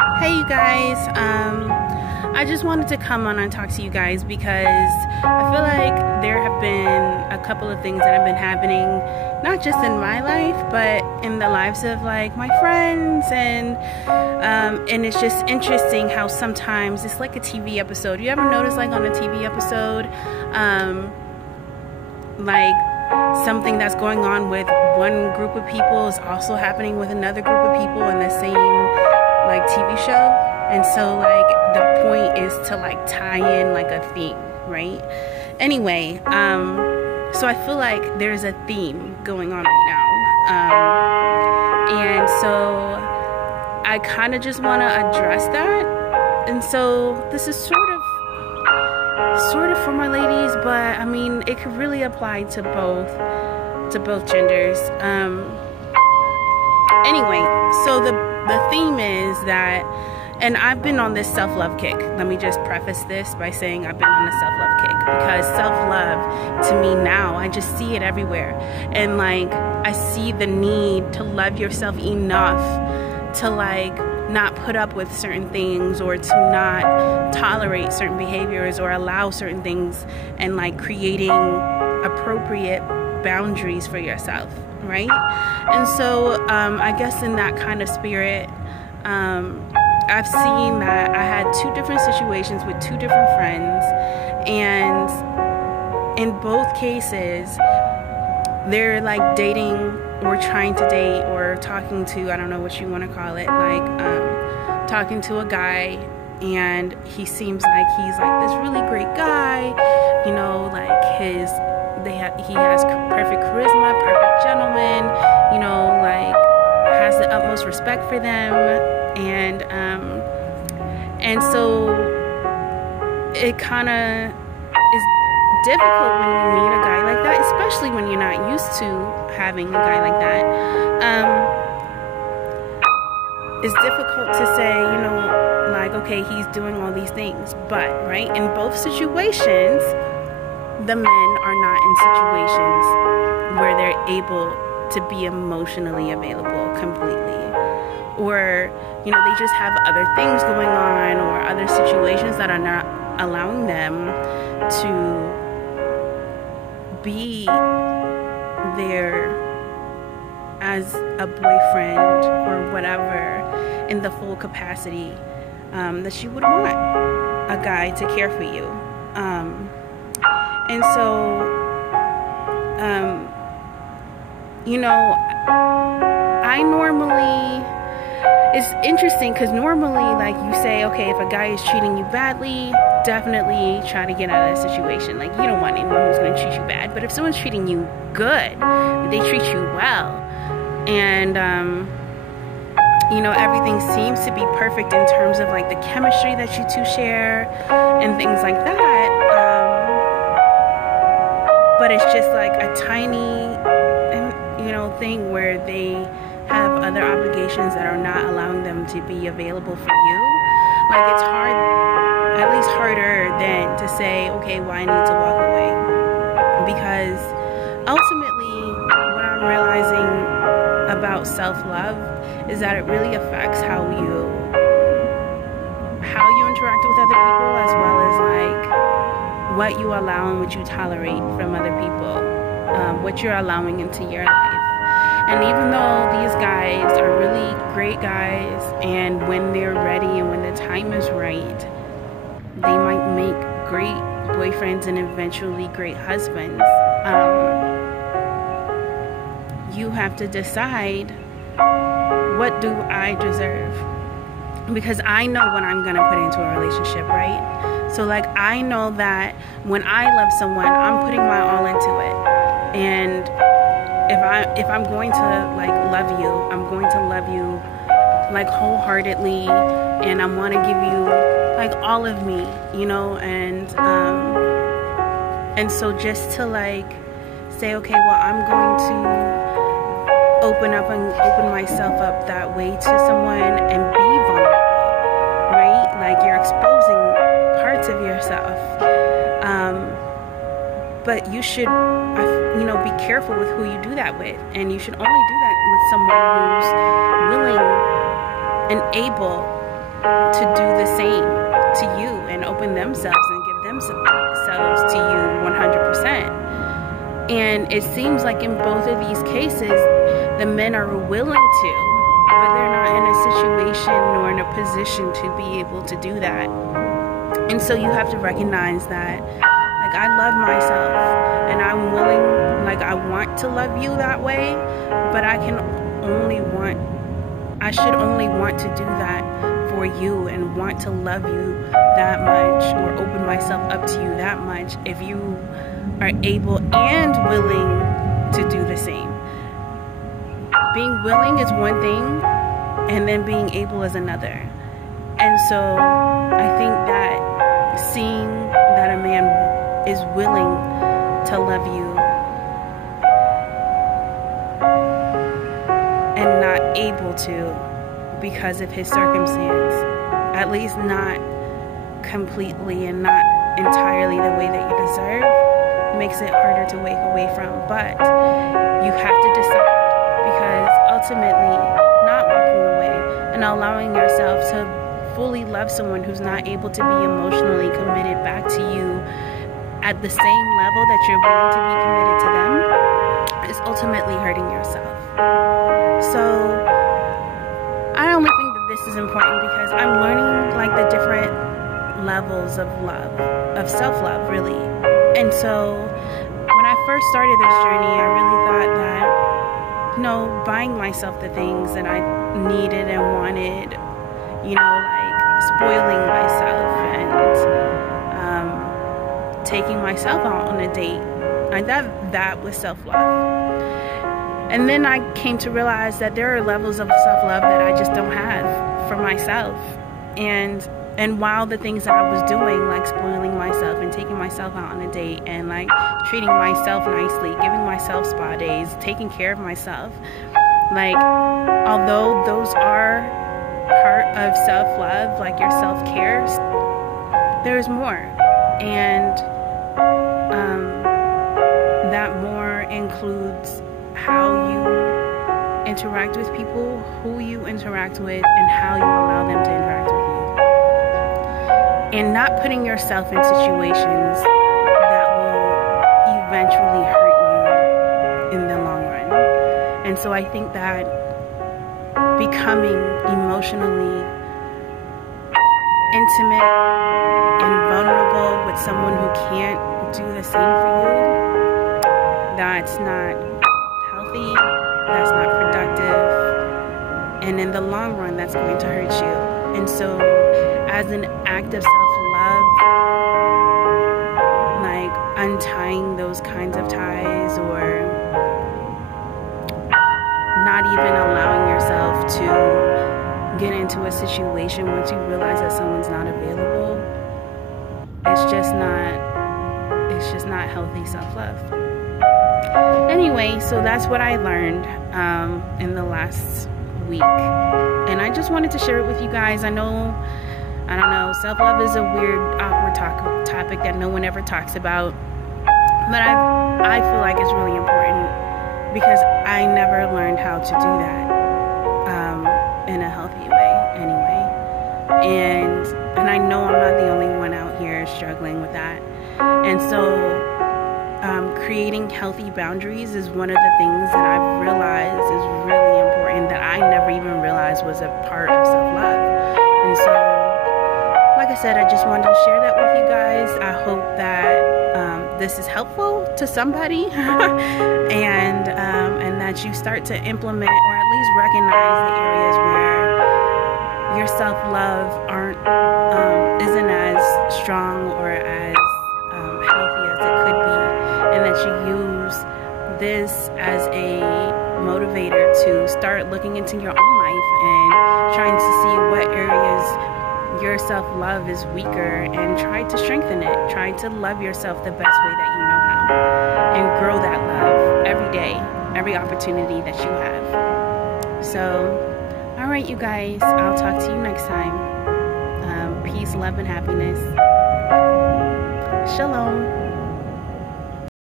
Hey you guys, I just wanted to come on and talk to you guys because I feel like there have been a couple of things that have been happening, not just in my life, but in the lives of like my friends, and it's just interesting how sometimes it's like a TV episode. You ever notice like on a TV episode, like something that's going on with one group of people is also happening with another group of people in the same like TV show, and so like the point is to like tie in like a theme, right? Anyway, so I feel like there's a theme going on right now, and so I kind of just want to address that. And so this is sort of for my ladies, but I mean it could really apply to both genders. Anyway, so the theme is that, and I've been on this self-love kick. Let me just preface this by saying I've been on a self-love kick, because self-love to me now, I just see it everywhere. And like, I see the need to love yourself enough to like not put up with certain things, or to not tolerate certain behaviors, or allow certain things, and like creating appropriate boundaries for yourself, right? And so I guess in that kind of spirit, I've seen that I had two different situations with two different friends, and in both cases they're like dating or trying to date or talking to, I don't know what you want to call it, like talking to a guy, and he seems like he's like this really great guy, you know, like he has perfect charisma, perfect gentleman, you know, like has the utmost respect for them, and so it kind of is difficult when you meet a guy like that, especially when you're not used to having a guy like that. It's difficult to say, you know, like, okay, he's doing all these things, but right, in both situations the men are not in situations where they're able to be emotionally available completely, or you know, they just have other things going on, or other situations that are not allowing them to be there as a boyfriend or whatever in the full capacity that you would want a guy to care for you. And so, you know, I normally, it's interesting because normally, like, you say, okay, if a guy is treating you badly, definitely try to get out of the situation. Like, you don't want anyone who's going to treat you bad. But if someone's treating you good, they treat you well, and, you know, everything seems to be perfect in terms of, like, the chemistry that you two share and things like that, but it's just like a tiny, you know, thing where they have other obligations that are not allowing them to be available for you. Like, it's hard, at least harder than to say, okay, well, I need to walk away, because ultimately what I'm realizing about self-love is that it really affects how you interact with other people, as well as like what you allow and what you tolerate from other people, what you're allowing into your life. And even though these guys are really great guys, and when they're ready and when the time is right, they might make great boyfriends and eventually great husbands, you have to decide, what do I deserve? Because I know what I'm gonna put into a relationship, right? So like, I know that when I love someone, I'm putting my all into it. And if I'm going to like love you, I'm going to love you like wholeheartedly, and I want to give you like all of me, you know, and so just to like say, okay, well, I'm going to open myself up that way to someone and be vulnerable, right? Like, you're exposing parts of yourself, but you should, you know, be careful with who you do that with, and you should only do that with someone who's willing and able to do the same to you and open themselves and give themselves to you 100%. And it seems like in both of these cases, the men are willing to, but they're not in a situation or in a position to be able to do that. And so you have to recognize that, like, I love myself and I'm willing, like, I want to love you that way, but I should only want to do that for you and want to love you that much or open myself up to you that much if you are able and willing to do the same. Being willing is one thing, and then being able is another. And so I think that seeing that a man is willing to love you and not able to because of his circumstance, at least not completely and not entirely the way that you deserve, makes it harder to wake away from. But you have to decide, because ultimately not walking away and allowing yourself to fully love someone who's not able to be emotionally committed back to you at the same level that you're willing to be committed to them is ultimately hurting yourself. So I only think that this is important because I'm learning like the different levels of love, of self-love really. And so when I first started this journey, I really thought that, you know, buying myself the things that I needed and wanted, you know, like spoiling myself and taking myself out on a date, I thought that was self-love. And then I came to realize that there are levels of self-love that I just don't have for myself. And while the things that I was doing, like spoiling myself and taking myself out on a date and like treating myself nicely, giving myself spa days, taking care of myself, like, although those are part of self-love, like your self-care, there's more. And that more includes how you interact with people, who you interact with, and how you allow them to interact with you. And not putting yourself in situations that will eventually hurt you in the long run. And so I think that becoming emotionally intimate and vulnerable with someone who can't do the same for you, that's not healthy, that's not productive, and in the long run, that's going to hurt you. And so as an act of self-love, like untying those kinds of ties or not even allowing yourself to get into a situation once you realize that someone's not available, it's just not healthy self-love. Anyway, so that's what I learned in the last week, and I just wanted to share it with you guys. I don't know, self-love is a weird, awkward topic that no one ever talks about, but I feel like it's really important because I never learned how to do that in a healthy way anyway. And I know I'm not the only one out here struggling with that. And so creating healthy boundaries is one of the things that I've realized is really important that I never even realized was a part of self-love. And so, like I said, I just wanted to share that with you guys. I hope that this is helpful to somebody and that you start to implement or at least recognize the areas where your self-love isn't as strong or as healthy as it could be, and that you use this as a motivator to start looking into your own life and trying to see what areas your self-love is weaker and try to strengthen it. Try to love yourself the best way that you know how and grow that love every day, every opportunity that you have. So, all right, you guys, I'll talk to you next time. Peace, love, and happiness. Shalom.